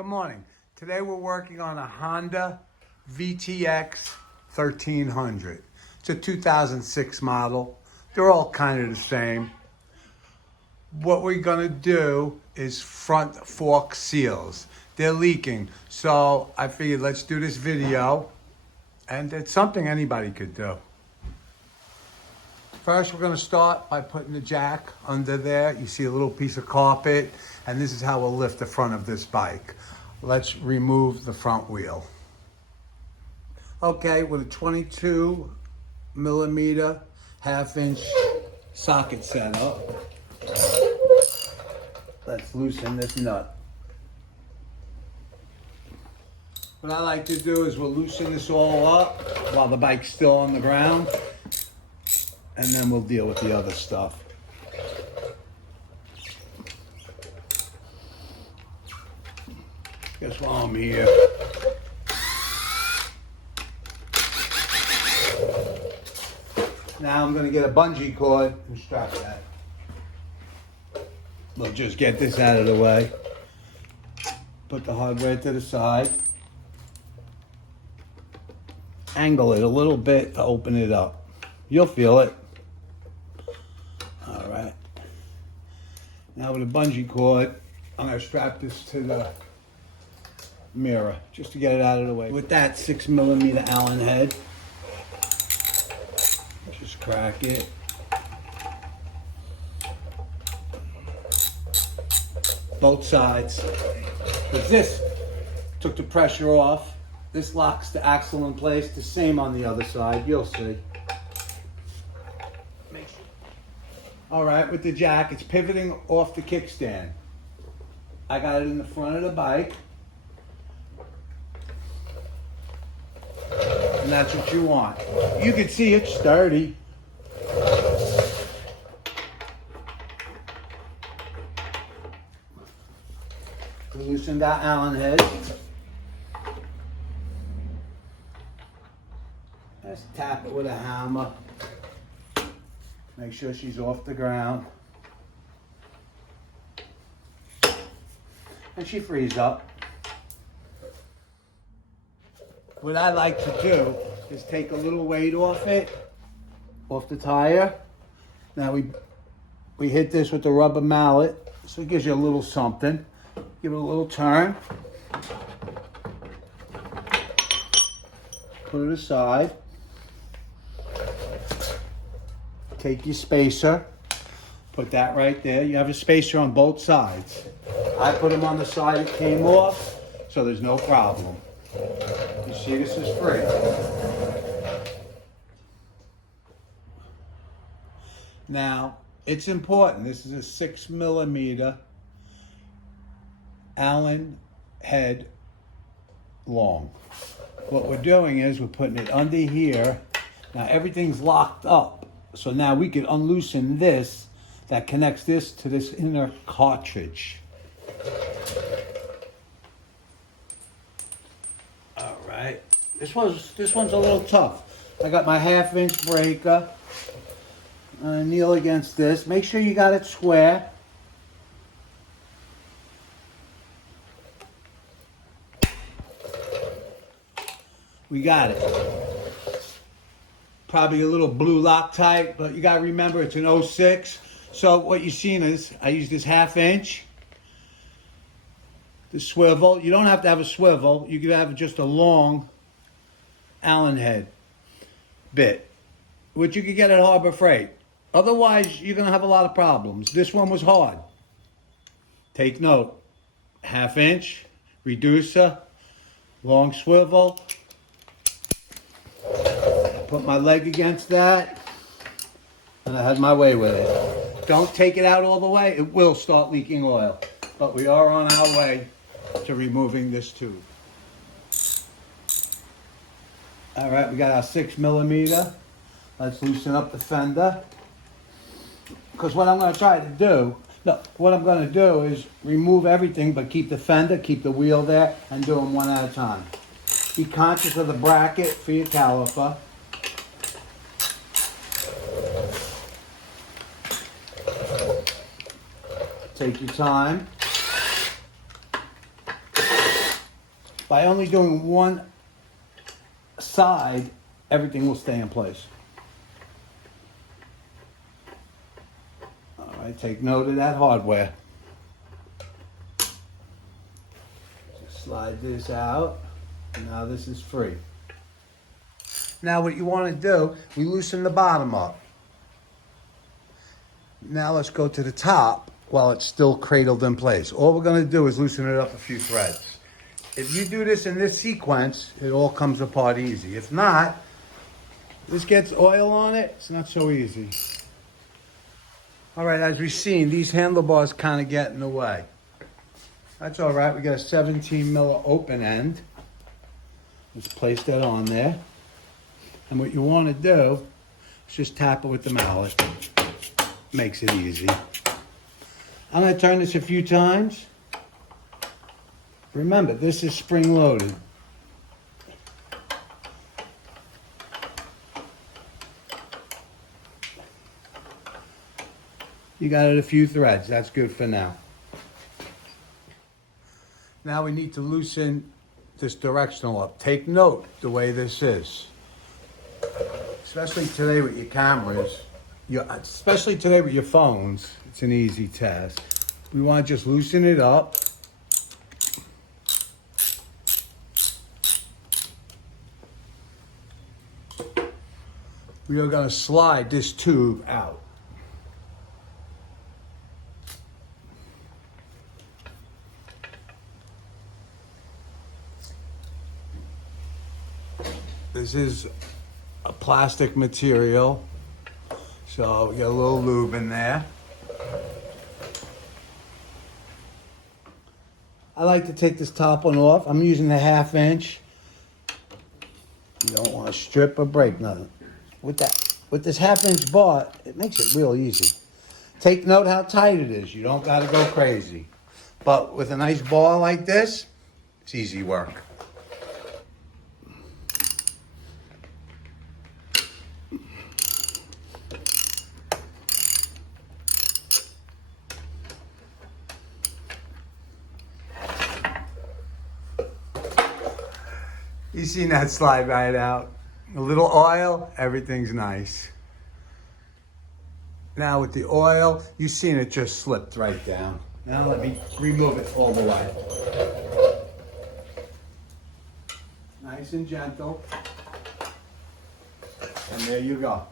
Good morning. Today we're working on a Honda VTX 1300. It's a 2006 model. They're all kind of the same. What we're going to do is front fork seals. They're leaking. So I figured let's do this video. And it's something anybody could do. First, we're going to start by putting the jack under there. You see a little piece of carpet, and this is how we'll lift the front of this bike. Let's remove the front wheel. Okay, with a 22 millimeter half-inch socket setup, let's loosen this nut. What I like to do is we'll loosen this all up while the bike's still on the ground, and then we'll deal with the other stuff. Guess while I'm here, now I'm going to get a bungee cord and strap that. We'll just get this out of the way. Put the hardware to the side. Angle it a little bit to open it up. You'll feel it. All right. Now with a bungee cord, I'm going to strap this to the mirror just to get it out of the way. With that 6 millimeter Allen head, just crack it. Both sides. Because this took the pressure off. This locks the axle in place. The same on the other side. You'll see. All right, with the jack, it's pivoting off the kickstand. I got it in the front of the bike. And that's what you want. You can see it's sturdy. Loosen that Allen head. Let's tap it with a hammer. Make sure she's off the ground. And she frees up. What I like to do is take a little weight off it, off the tire. Now we hit this with the rubber mallet, so it gives you a little something. Give it a little turn. Put it aside. Take your spacer. Put that right there. You have a spacer on both sides. I put them on the side it came off, so there's no problem. You see, this is free. Now, it's important. This is a 6 millimeter Allen head long. What we're doing is we're putting it under here. Now, everything's locked up. So now we can unloosen this that connects this to this inner cartridge. All right. This one's a little tough. I got my half-inch breaker. I kneel against this. Make sure you got it square. We got it. Probably a little blue Loctite, but you gotta remember it's an 06. So what you've seen is I use this half-inch. The swivel. You don't have to have a swivel. You could have just a long Allen head bit, which you could get at Harbor Freight. Otherwise, you're gonna have a lot of problems. This one was hard. Take note. Half-inch, reducer, long swivel. Put my leg against that, and I had my way with it. Don't take it out all the way. It will start leaking oil. But we are on our way to removing this tube. All right, we got our 6 millimeter. Let's loosen up the fender. Because what I'm going to try to do, is remove everything, but keep the fender, keep the wheel there, and do them one at a time. Be conscious of the bracket for your caliper. Take your time. By only doing one side, everything will stay in place. All right, take note of that hardware. Just slide this out. Now this is free. Now what you want to do, we loosen the bottom up. Now let's go to the top while it's still cradled in place. All we're going to do is loosen it up a few threads. If you do this in this sequence, it all comes apart easy. If not, this gets oil on it, it's not so easy. All right, as we've seen, these handlebars kind of get in the way. That's all right, we got a 17 mil open end. Let's place that on there. And what you want to do is just tap it with the mallet. Makes it easy. I'm going to turn this a few times. Remember, this is spring loaded. You got it a few threads, that's good for now. Now we need to loosen this directional up. Take note the way this is. Especially today with your cameras, especially today with your phones, it's an easy task. We want to just loosen it up. We are going to slide this tube out. This is a plastic material, so we got a little lube in there. I like to take this top one off. I'm using the 1/2 inch. You don't want to strip or break nothing. With this 1/2 inch bar, it makes it real easy. Take note how tight it is. You don't got to go crazy. But with a nice bar like this, it's easy work. You seen that slide right out. A little oil, everything's nice. Now with the oil, you've seen it just slipped right down. Now let me remove it all the way. Nice and gentle. And there you go.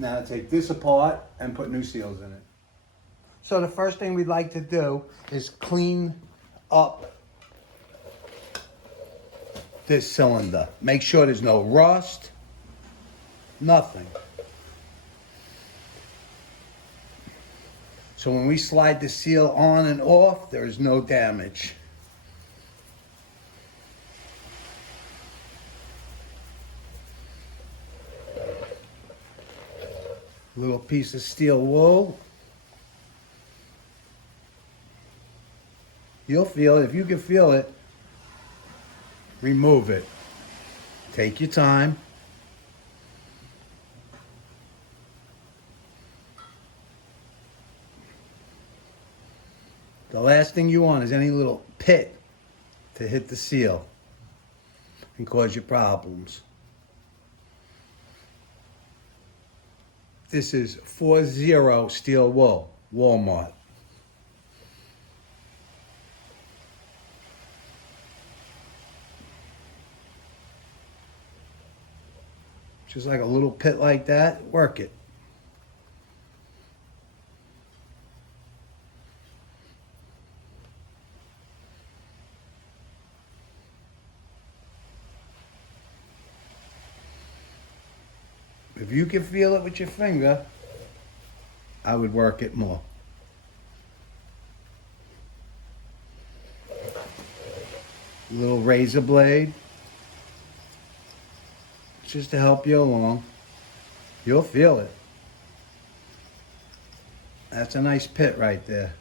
Now take this apart and put new seals in it. So the first thing we'd like to do is clean up this cylinder. Make sure there's no rust, nothing. So when we slide the seal on and off, there is no damage. Little piece of steel wool. You'll feel it. If you can feel it, remove it. Take your time. The last thing you want is any little pit to hit the seal and cause you problems. This is 40 steel wool, Walmart. Just like a little pit like that, work it. If you can feel it with your finger, I would work it more. Little razor blade. Just to help you along. You'll feel it. That's a nice pit right there.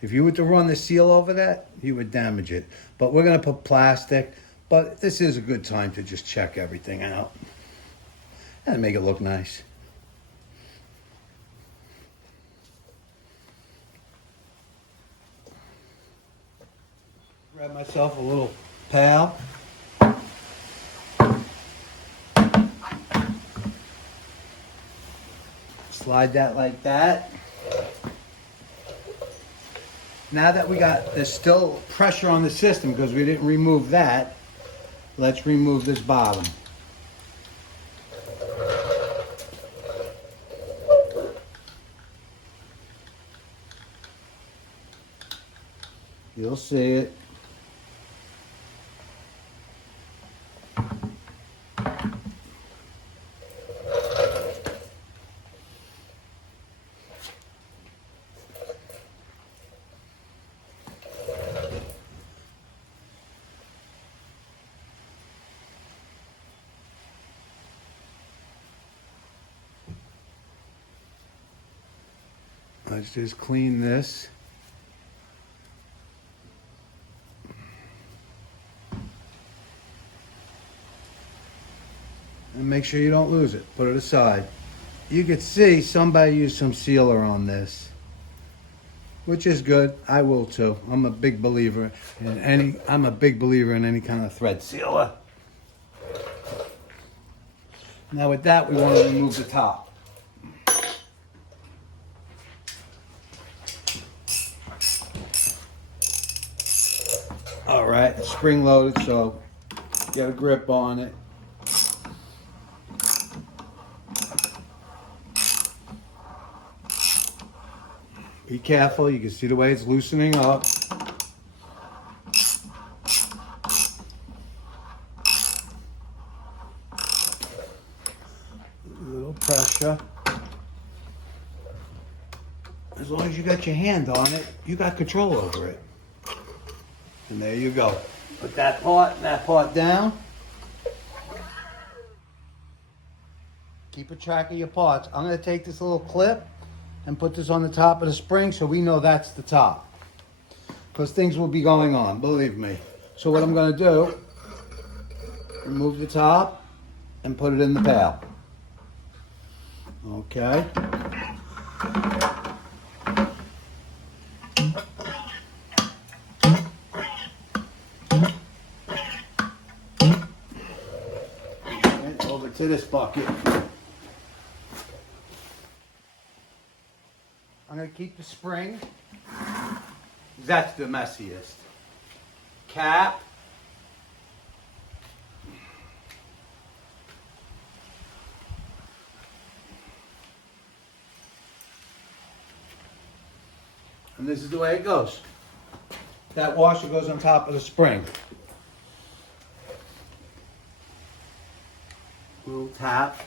If you were to run the seal over that, you would damage it. But we're going to put plastic. But this is a good time to just check everything out and make it look nice. Grab myself a little pail. Slide that like that. Now that there's still pressure on the system because we didn't remove that, let's remove this bottom. You'll see it. Let's just clean this. And make sure you don't lose it. Put it aside. You could see somebody used some sealer on this, which is good. I will too. I'm a big believer in any kind of thread sealer. Now with that, we want to remove the top. All right, it's spring loaded, so get a grip on it. Be careful, you can see the way it's loosening up. A little pressure. As long as you got your hand on it, you got control over it. And there you go. Put that part and that part down. Keep a track of your parts. I'm going to take this little clip and put this on the top of the spring so we know that's the top. Because things will be going on, believe me. So what I'm going to do, remove the top and put it in the pail. Okay. Over to this bucket. I'm going to keep the spring. That's the messiest. Cap. And this is the way it goes. That washer goes on top of the spring. Little tap.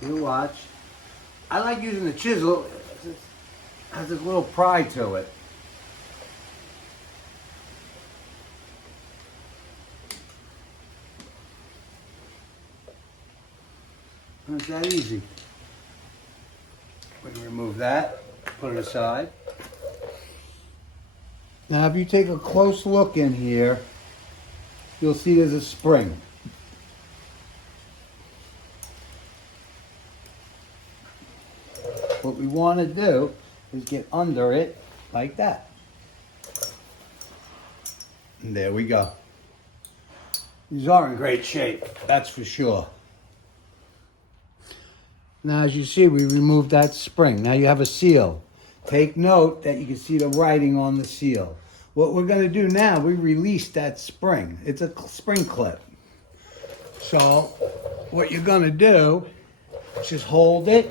You watch. I like using the chisel. It has a little pride to it. And it's that easy. We can remove that, put it aside. Now if you take a close look in here, you'll see there's a spring. What we want to do is get under it like that. And there we go. These are in great shape, that's for sure. Now as you see, we removed that spring. Now you have a seal. Take note that you can see the writing on the seal. What we're going to do now, we release that spring. It's a spring clip. So what you're going to do is just hold it.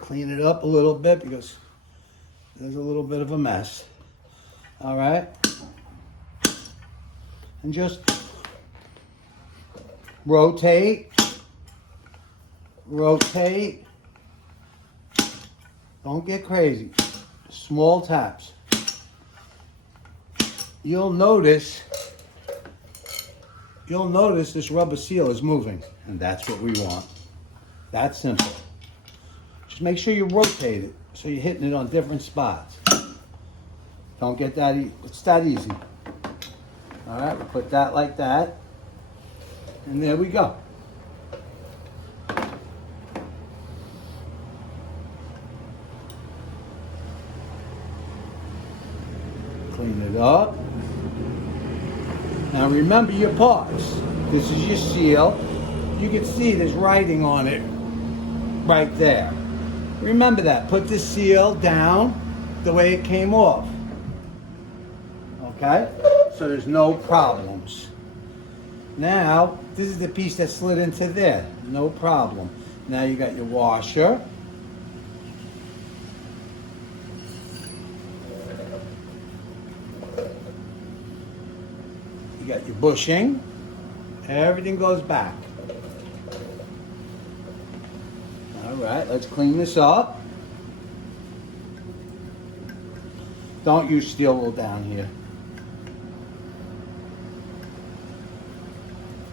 Clean it up a little bit because there's a little bit of a mess. All right? And just rotate. Rotate. Don't get crazy. Small taps. You'll notice this rubber seal is moving, and that's what we want. That's simple. Just make sure you rotate it so you're hitting it on different spots. Don't get that easy. It's that easy. All right, we put that like that, and there we go. Clean it up. Now remember your parts. This is your seal. You can see there's writing on it right there. Remember that. Put the seal down the way it came off. Okay? So there's no problems. Now, this is the piece that slid into there. No problem. Now you got your washer. You got your bushing. Everything goes back. All right, let's clean this up. Don't use steel wool down here.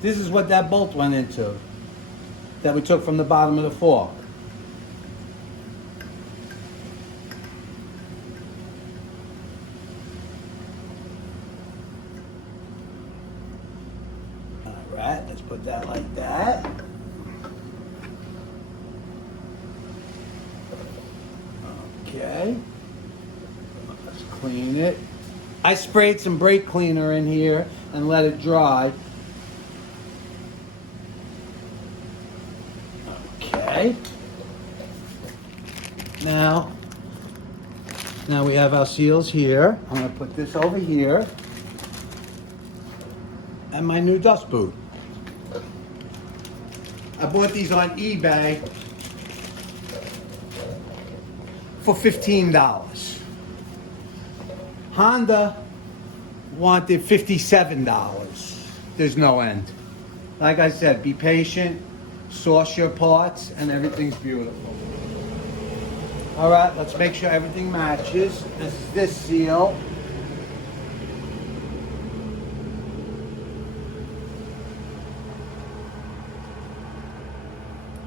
This is what that bolt went into that we took from the bottom of the fork. All right, let's put that like that. Okay. Let's clean it. I sprayed some brake cleaner in here and let it dry. Okay. Now we have our seals here. I'm going to put this over here. And my new dust boot. I bought these on eBay for $15. Honda wanted $57. There's no end. Like I said, be patient, source your parts, and everything's beautiful. All right, let's make sure everything matches. This is this seal.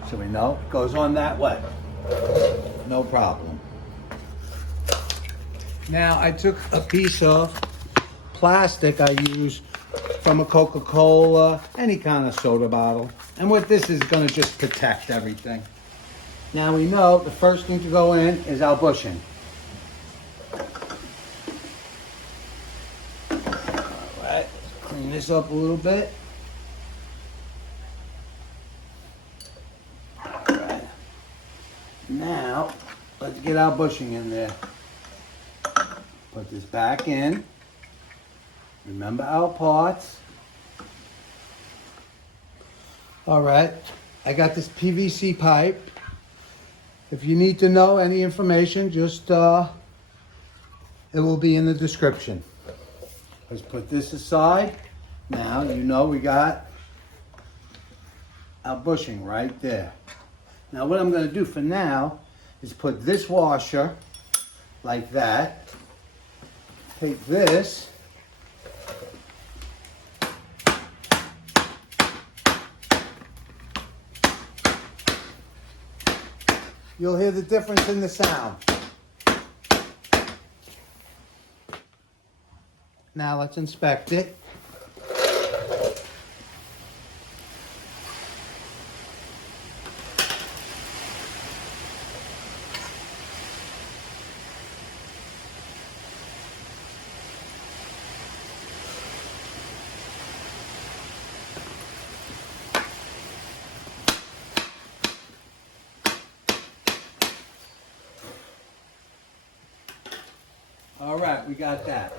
So we know it goes on that way. No problem. Now I took a piece of plastic I use from a Coca-Cola, any kind of soda bottle. And what this is going to just protect everything. Now we know the first thing to go in is our bushing. All right, clean this up a little bit. All right. Now, let's get our bushing in there. Put this back in. Remember our parts. All right, I got this PVC pipe. If you need to know any information, just it will be in the description. Let's put this aside. Now you know we got our bushing right there. Now what I'm going to do for now is put this washer like that. Take this. You'll hear the difference in the sound. Now let's inspect it. All right, we got that.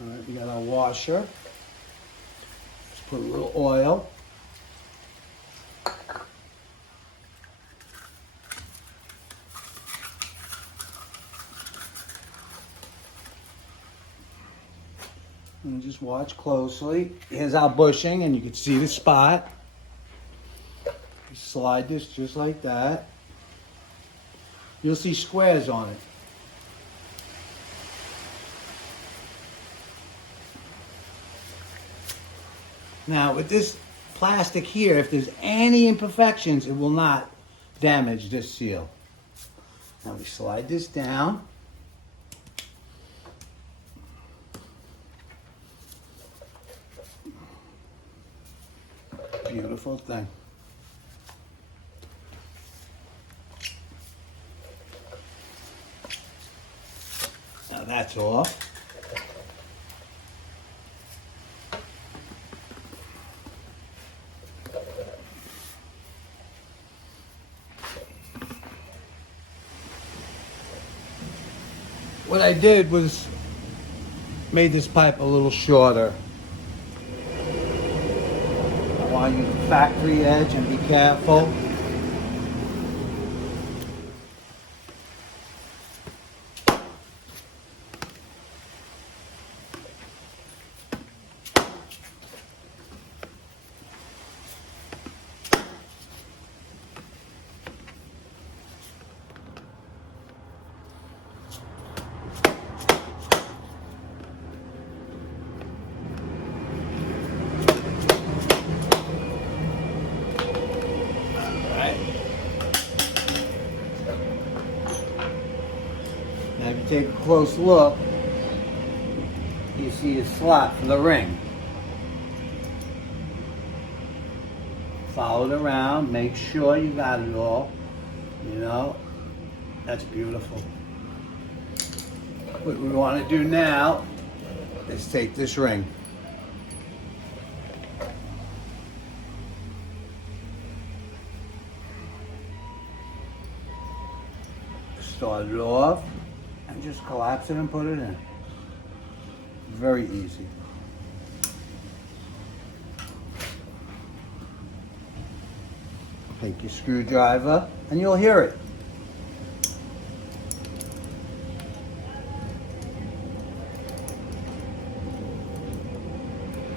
All right, we got our washer. Let's put a little oil. And just watch closely. Here's our bushing, and you can see the spot. You slide this just like that. You'll see squares on it. Now with this plastic here, if there's any imperfections, it will not damage this seal. Now we slide this down. Beautiful thing. that's off. What I did was made this pipe a little shorter. I want to use the factory edge and be careful. Now if you take a close look, you see a slot for the ring. Follow it around, make sure you got it all. You know, that's beautiful. What we want to do now is take this ring. Start it off and just collapse it and put it in. Very easy. Take your screwdriver and you'll hear it.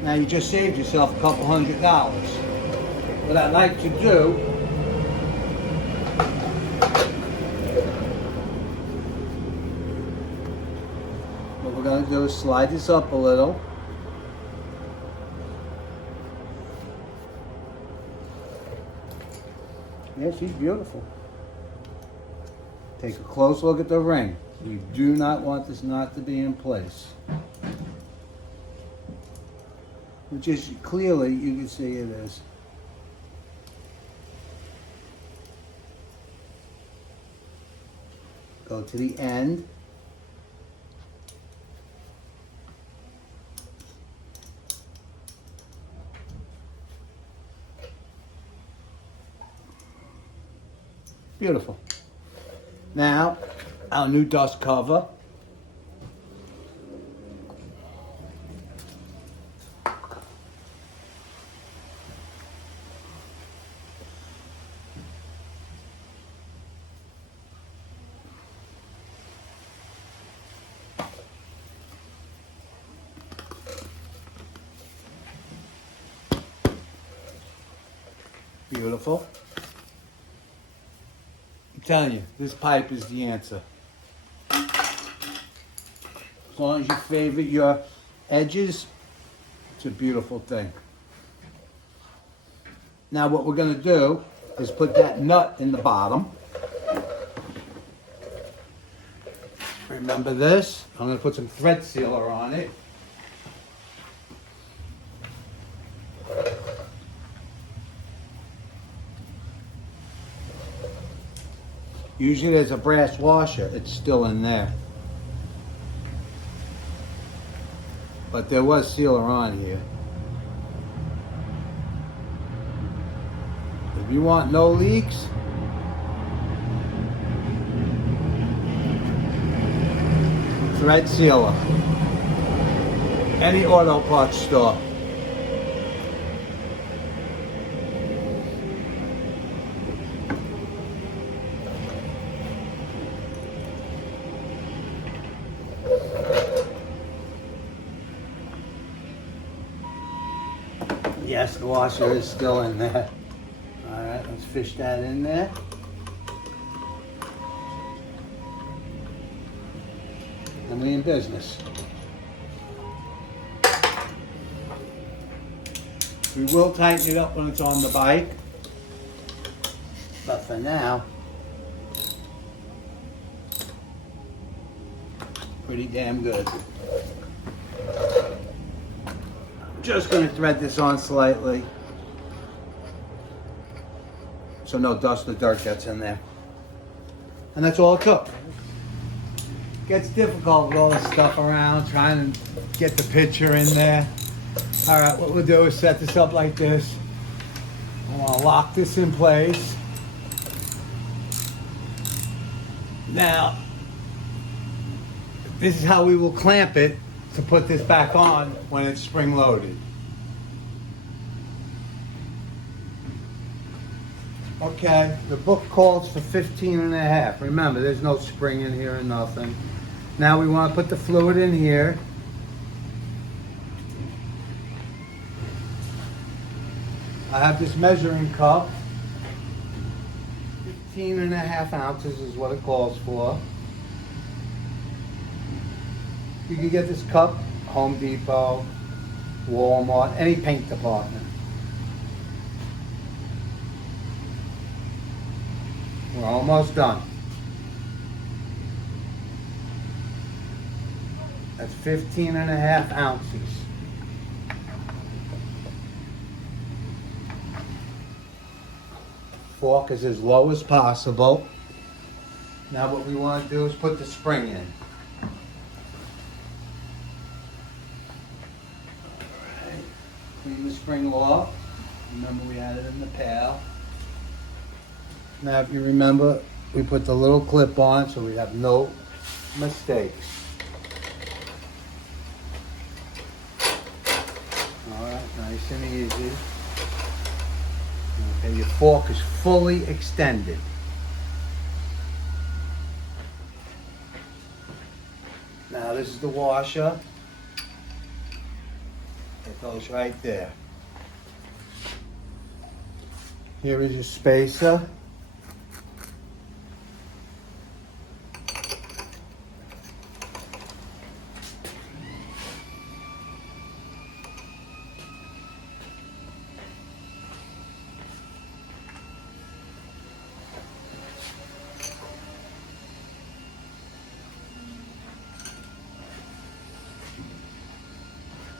Now you just saved yourself a couple $100. What I'd like to do what we're going to do is slide this up a little. Yeah, she's beautiful. Take a close look at the ring. You do not want this knot to be in place. Which is clearly, you can see it is. Go to the end. Beautiful. Now, our new dust cover. Beautiful. I'm telling you, this pipe is the answer. As long as you favor your edges, it's a beautiful thing. Now what we're going to do is put that nut in the bottom. Remember this? I'm going to put some thread sealer on it. Usually there's a brass washer, it's still in there. But there was sealer on here. If you want no leaks, thread sealer. Any auto parts store. Yes, the washer is still in there. All right, let's fish that in there. And we in business. We will tighten it up when it's on the bike. But for now, pretty damn good. Just going to thread this on slightly so no dust or dirt gets in there. And that's all it took. Gets difficult with all this stuff around, trying to get the picture in there. All right, what we'll do is set this up like this. I want to lock this in place. Now, this is how we will clamp it to put this back on when it's spring loaded. Okay, the book calls for 15 and a half. Remember, there's no spring in here or nothing. Now we want to put the fluid in here. I have this measuring cup. 15 and a half ounces is what it calls for. You can get this cup, Home Depot, Walmart, any paint department. We're almost done. That's 15 and a half ounces. Fork is as low as possible. Now what we want to do is put the spring in. Alright, clean the spring off. Remember we had it in the pail. Now if you remember, we put the little clip on so we have no mistakes. Alright, nice and easy. Okay, your fork is fully extended. Now this is the washer. It goes right there. Here is your spacer.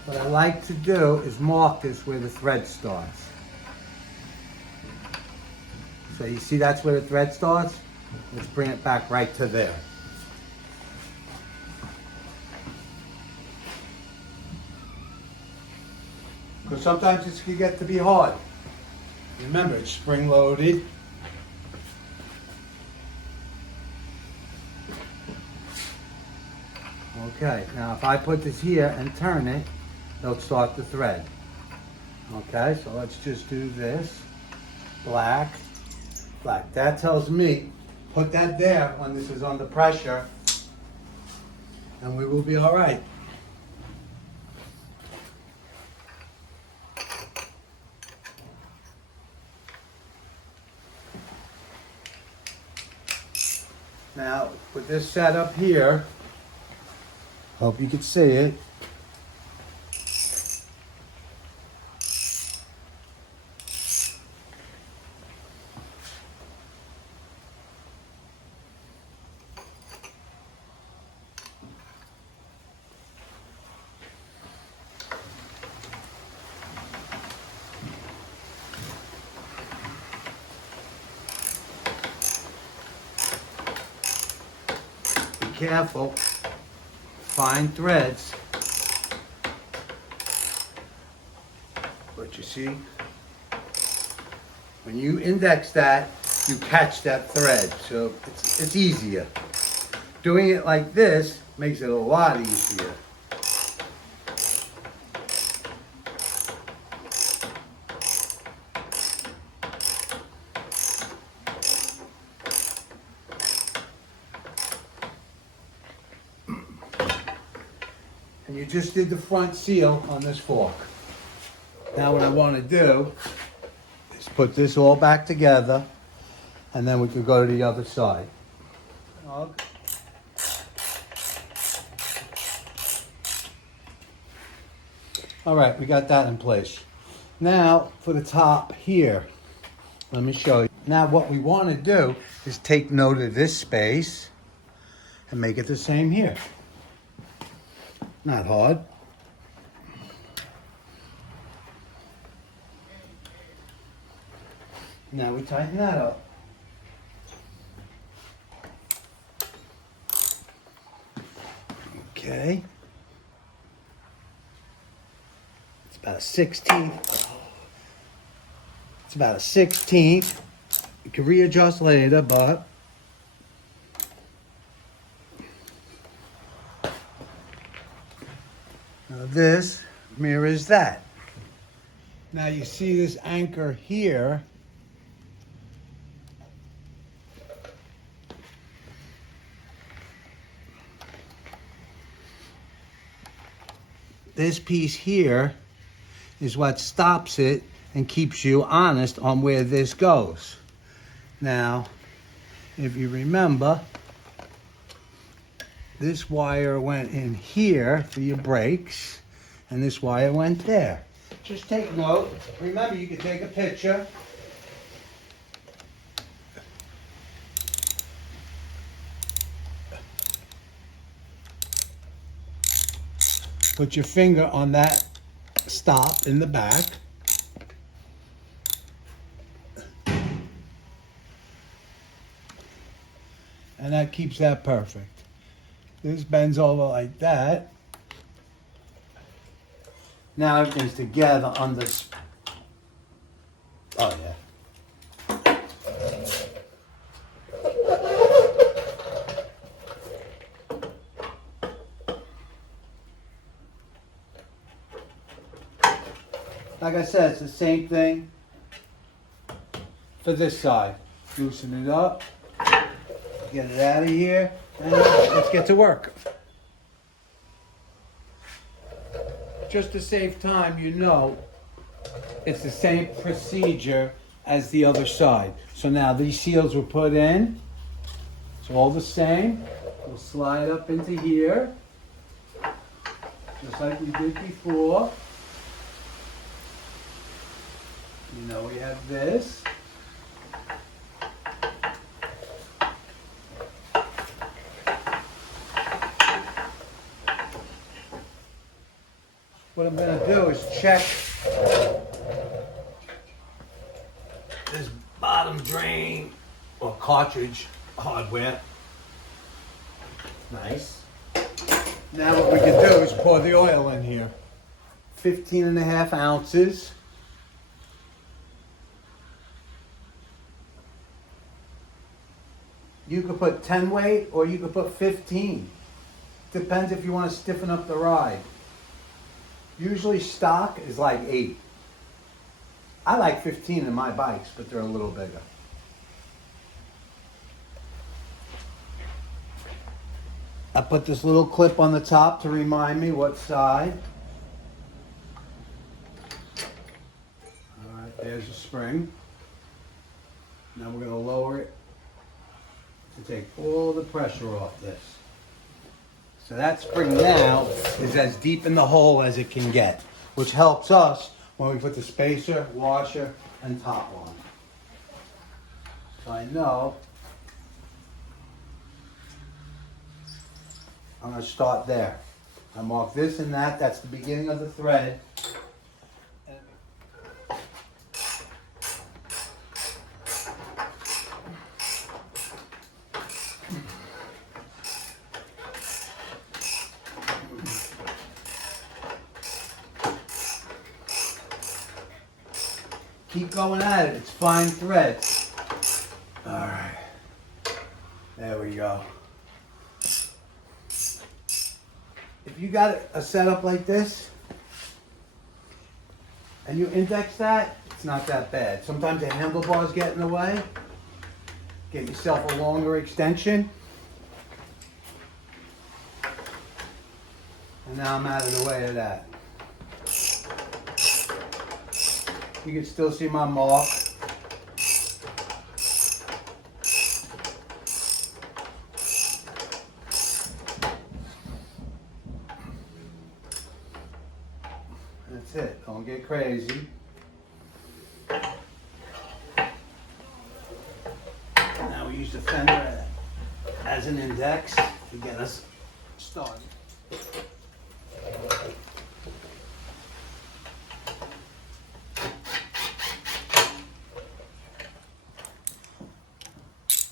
What I like to do is mark this where the thread starts. So you see that's where the thread starts? Let's bring it back right to there. Because sometimes this can get to be hard. Remember, it's spring loaded. Okay, now if I put this here and turn it, it'll start the thread. Okay, so let's just do this. Black, black. That tells me, put that there when this is under pressure, and we will be all right. Now, with this setup here, hope you can see it. Be careful. Fine threads, but you see, when you index that, you catch that thread, so it's easier. Doing it like this makes it a lot easier. And you just did the front seal on this fork. Now what I want to do is put this all back together, and then we can go to the other side. Okay. All right, we got that in place. Now for the top here, let me show you. Now what we want to do is take note of this space and make it the same here. Not hard. Now we tighten that up. Okay. It's about a 16th. It's about a 16th. You can readjust later, but now this mirrors that. Now you see this anchor here. This piece here is what stops it and keeps you honest on where this goes. Now, if you remember, this wire went in here for your brakes, and this wire went there. Just take note. Remember, you can take a picture. Put your finger on that stop in the back. And that keeps that perfect. This bends over like that. Now everything's together on this. Oh yeah. Like I said, it's the same thing for this side. Loosen it up, get it out of here, and let's get to work. Just to save time, you know, it's the same procedure as the other side. So now these seals were put in. It's all the same. We'll slide up into here, just like we did before. You know, we have this. What I'm going to do is check this bottom drain or cartridge hardware. Nice. Now what we can do is pour the oil in here. 15.5 ounces. You could put 10 weight or you could put 15. Depends if you want to stiffen up the ride. Usually stock is like 8. I like 15 in my bikes, but they're a little bigger. I put this little clip on the top to remind me what side. All right, there's the spring. Now we're going to lower it to take all the pressure off this. So that spring now is as deep in the hole as it can get, which helps us when we put the spacer, washer, and top on. So I know I'm going to start there. I mark this and that. That's the beginning of the thread. Keep going at it. It's fine thread. All right. There we go. If you got a setup like this and you index that, it's not that bad. Sometimes the handlebars get in the way. Get yourself a longer extension. And now I'm out of the way of that. You can still see my mark. That's it. Don't get crazy. Now we use the fender as an index to get us started.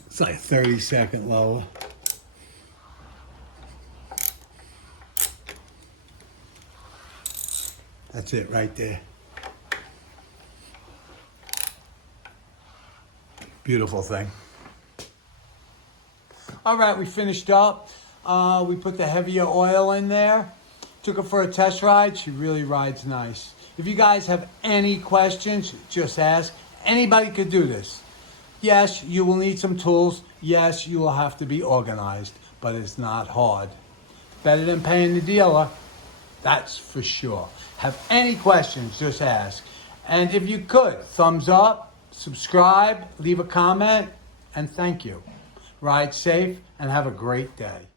It's like a 30-second lower. That's it right there. Beautiful thing. All right, we finished up. We put the heavier oil in there. Took her for a test ride. She really rides nice. If you guys have any questions, just ask. Anybody could do this. Yes, you will need some tools. Yes, you will have to be organized, but it's not hard. Better than paying the dealer, that's for sure. Have any questions, just ask. And if you could, thumbs up, subscribe, leave a comment, and thank you. Ride safe and have a great day.